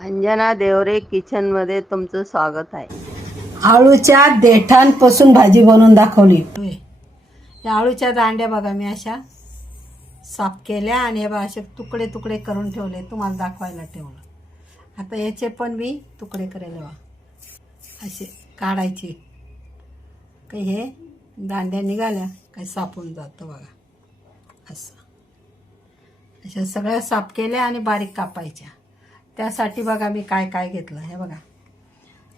अंजना देवरे किचनमध्ये तुमचं स्वागत आहे. आळूच्या देठांपासून भाजी बनवून दाखवली. या आळूच्या दांड्या बघा मी अशा साफ केल्या आणि हे बघा असे तुकडे तुकडे करून ठेवले. तुम्हाला दाखवायला ठेवलं. आता याचे पण मी तुकडे करेल बघा. असे काढायचे. काही हे दांड्या निघाल्या काही सापून जातं बघा. असं. अशा सगळ्या साफ केल्या आणि बारीक कापायच्या. त्यासाठी बघा मी काय काय घेतलं हे बघा.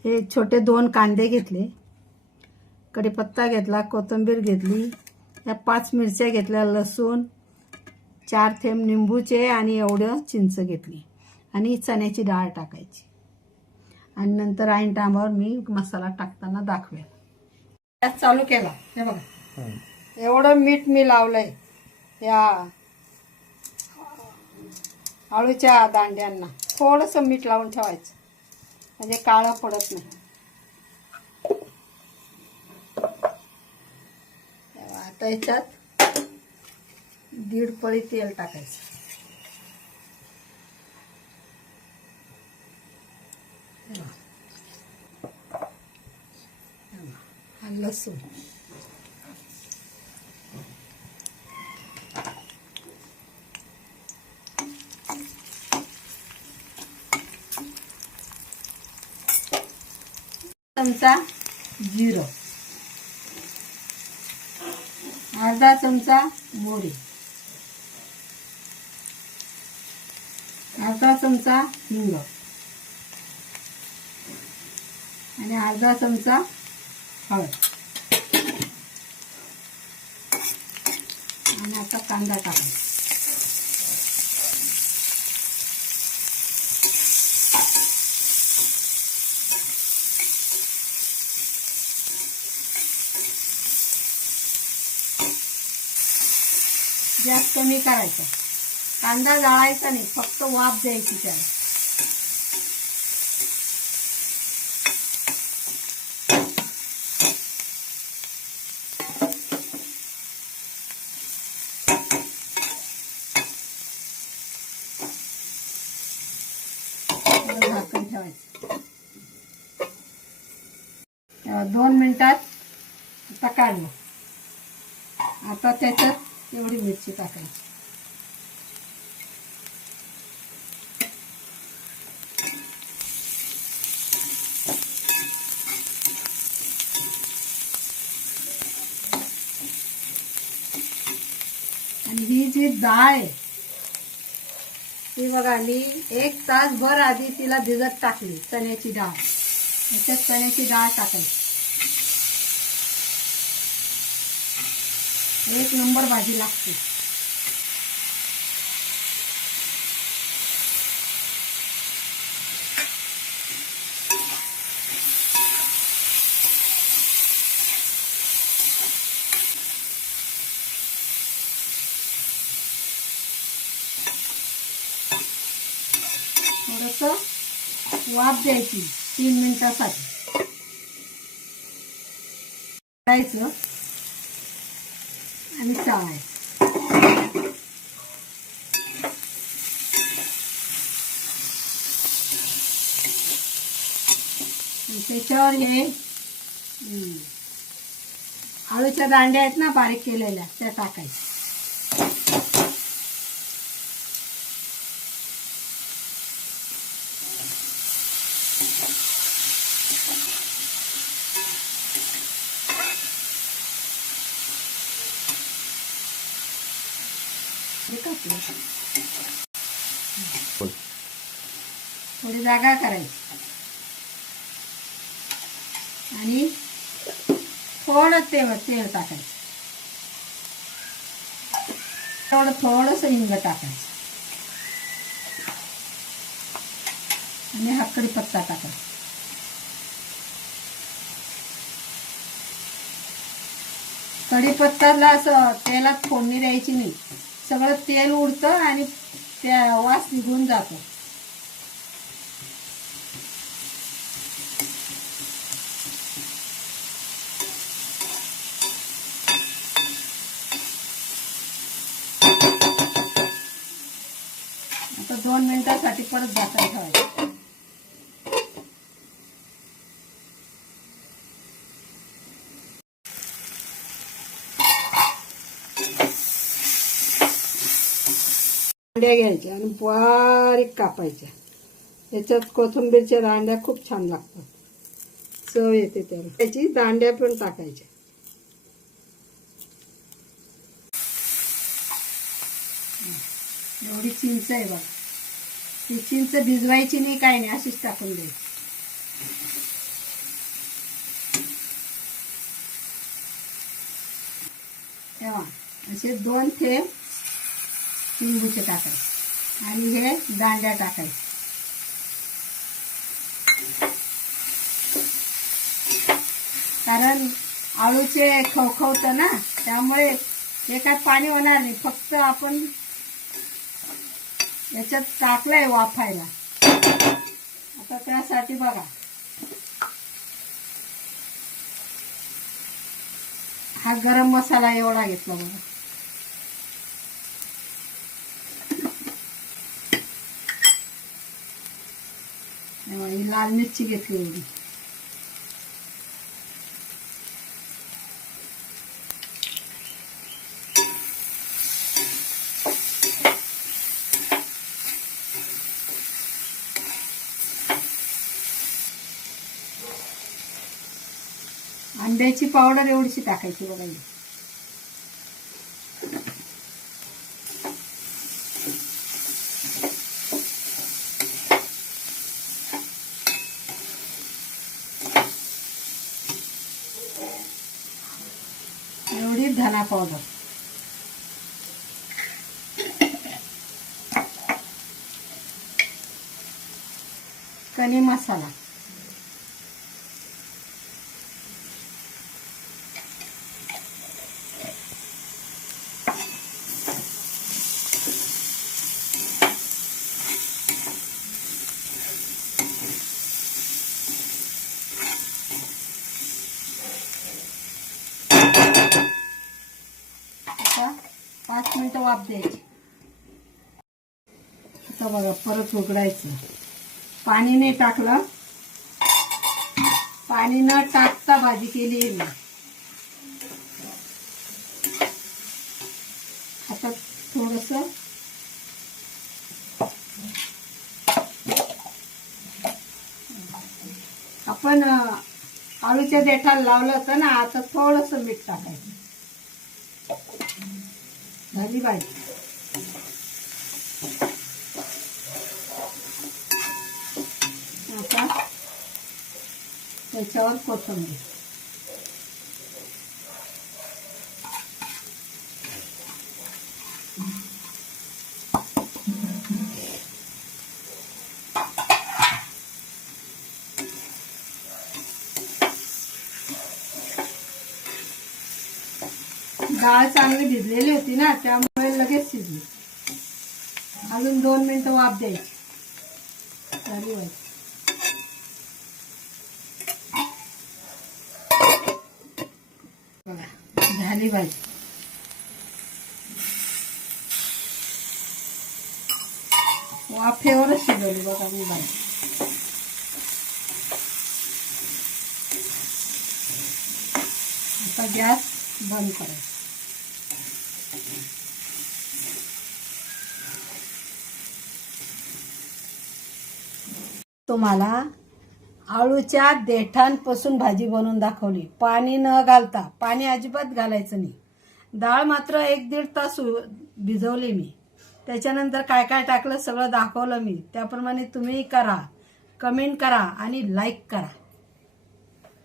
हे छोटे दोन कांदे घेतले. कढीपत्ता घेतला कोथिंबीर घेतली. या पाच मिरच्या घेतल्या लसूण चार थेंब निंबूचे आणि एवढं चिंच घेतली. आणि चण्याची डाळ टाकायची. आणि नंतर ऐन टायमावर मी मसाला टाकताना दाखवेल गॅस चालू केला हे बघा. एवढं मीठ मी लावलंय या आळूच्या दांड्यांना. थोडंसं मीठ लावून ठेवायचं. म्हणजे काळं पडत नाही. आता याच्यात दीड पळी तेल टाकायचं. लसूण. चमचा जिरं. अर्धा चमचा मोरी अर्धा चमचा हिंग. आणि अर्धा चमचा हळद. आणि आता कांदा टाकायचा. गॅस कमी करायचा. कांदा जाळायचा नाही फक्त वाफ द्यायची त्याला. झाकण ठेवायचं. दोन मिनिटात आता काढलं. आता त्याच्यात एवढी मिरची टाकायची. आणि ही जी डाळ आहे ती बघा मी एक तास भर आधी तिला भिजत टाकली चण्याची डाळ. त्याच्यात चण्याची डाळ टाकायची. एक नंबर भाजी लागते. थोडस वाफ द्यायची तीन मिनिटासाठी. करायचं. आणि चाळायचं आणि त्याच्यावर हे हम्म, आळूच्या दांड्या आहेत ना बारीक केलेल्या त्या टाकायच्या टाकलं. थोडी जागा करायची. आणि थोडं तेल तेल टाकायचं. थोडं थोडंसं हिंग टाकायचं. आणि हा पत्ता टाकायचा. कढीपत्ताला असं तेलात फोडणी द्यायची नाही. सगळं तेल उडतं आणि त्या वास निघून जातो. आता दोन मिनिटासाठी परत झाकण ठेवायचं. दांड्या घ्यायच्या आणि बारीक कापायच्या याच्यात कोथिंबीरच्या दांड्या खूप छान लागतात. चव येते त्याला. त्याची दांड्या पण टाकायच्या. एवढी चिंच आहे बघ. ती चिंच भिजवायची नाही काय नाही अशीच टाकून द्यायची. तेव्हा असे दोन थेंब लिंबूचे टाकायचे. आणि हे दांड्या टाकायचे. कारण आळूचे खवखवतं ना त्यामुळे हे काय पाणी होणार नाही. फक्त आपण याच्यात टाकलंय वाफायला. आता त्यासाठी बघा. हा गरम मसाला एवढा घेतला बघा. तेव्हा ही लाल मिरची घेतली एवढी अंड्याची पावडर एवढीशी टाकायची बघा ही. एवढी धना पावडर कणी मसाला आता पाच मिनिटं वाफ द्यायची. आता बघा परत उघडायचं पाणी नाही टाकलं. पाणी न टाकता भाजी केली मी. आता थोडस आपण आळूच्या देठाला लावलं होतं ना आता थोडस मीठ टाकायचं. झाली भाजी. आता त्याच्यावर कोथिंबीर. डाळ चांगली भिजलेली होती ना त्यामुळे लगेच शिजली. अजून दोन मिनिटं वाफ द्यायची. चालू भाजी बघा झाली भाजी. वाफेवरच शिजवली बघा मी भाजी. आता गॅस बंद करायचा. तुम्हाला आळूच्या देठांपासून भाजी बनवून दाखवली. पाणी न घालता पाणी अजिबात घालायचं नाही. डाळ मात्र एक दीड तास उ- भिजवली मी. त्याच्यानंतर काय काय टाकलं सगळं दाखवलं मी. त्याप्रमाणे तुम्ही करा. कमेंट करा आणि लाईक करा.